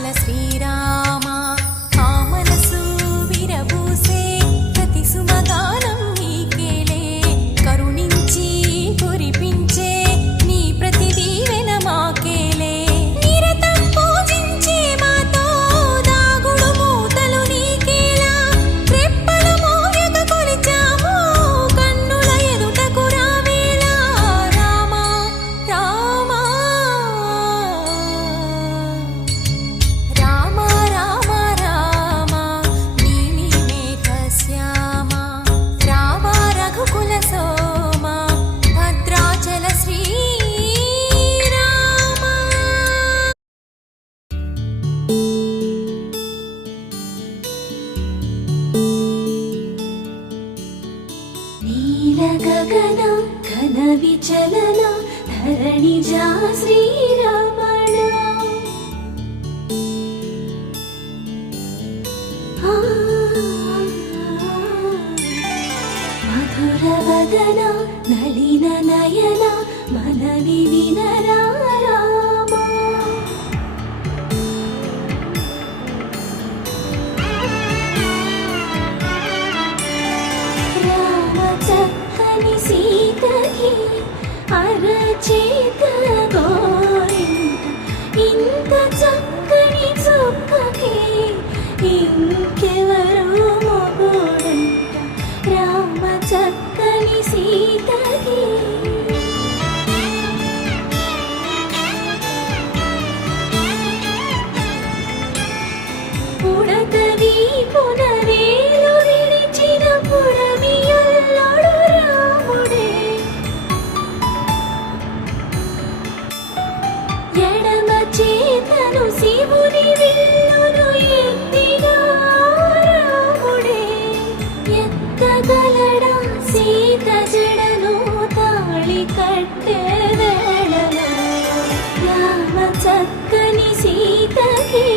భద్రాచల శ్రీరామ ఆ మనసు విరబూసే ప్రతి సుమగానం నీకేలే కరుణించి కురిపించే నీ ప్రతి దీవెన మాకేలే నిరతం పూజించే మాతో దాగుడు మూతలు నీకేలా రెప్పల మోయక కొలిచాము కన్నుల ఎదుటకు రావేలా రామ రామ రామ రామ రామ నీలి మేఘ శ్యామ రామ రఘుకుల సోమ భద్రాచల శ్రీరామ నీల గగన ఘన విచలన ధరణిజా శ్రీరమణ మధుర వదన నళిన నయన మనవి వినరా రామ రామ చక్కని సీతకి అరచేత గోరింట ఇంత చక్కని చుక్కకి ఇంకెవరు మొగుడంట రామ చక్కని సీతకి పుడతవి పునరేలు విడిచిన పుడమియల్లడు రాముడే ఎడమ చేతను శివుని విల్లును ఎత్తిన రాముడే ఎత్తగలడా సీత జడను తాళి కట్టే వేళలో రామ చక్కని సీతకి